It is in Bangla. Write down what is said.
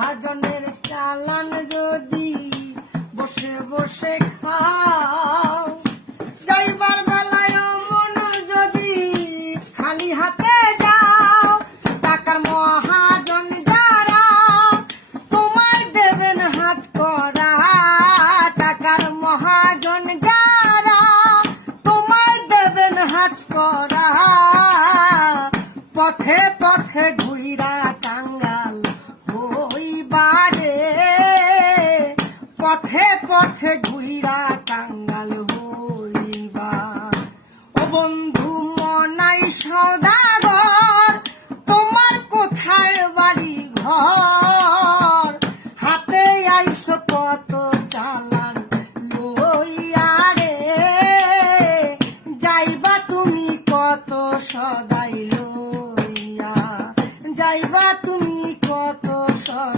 মহাজনের চালান যদি বসে বসে খাও, যাইবার বেলায় মন যদি খালি হাতে যাও, টাকার মহাজন যারা তোমায় দেবেন হাত করা, টাকার মহাজন যারা তোমায় দেবেন হাত করা। পথে পথে ঘুইরা কাঙ্গাল হইবারে, পথে পথে ঘুইরা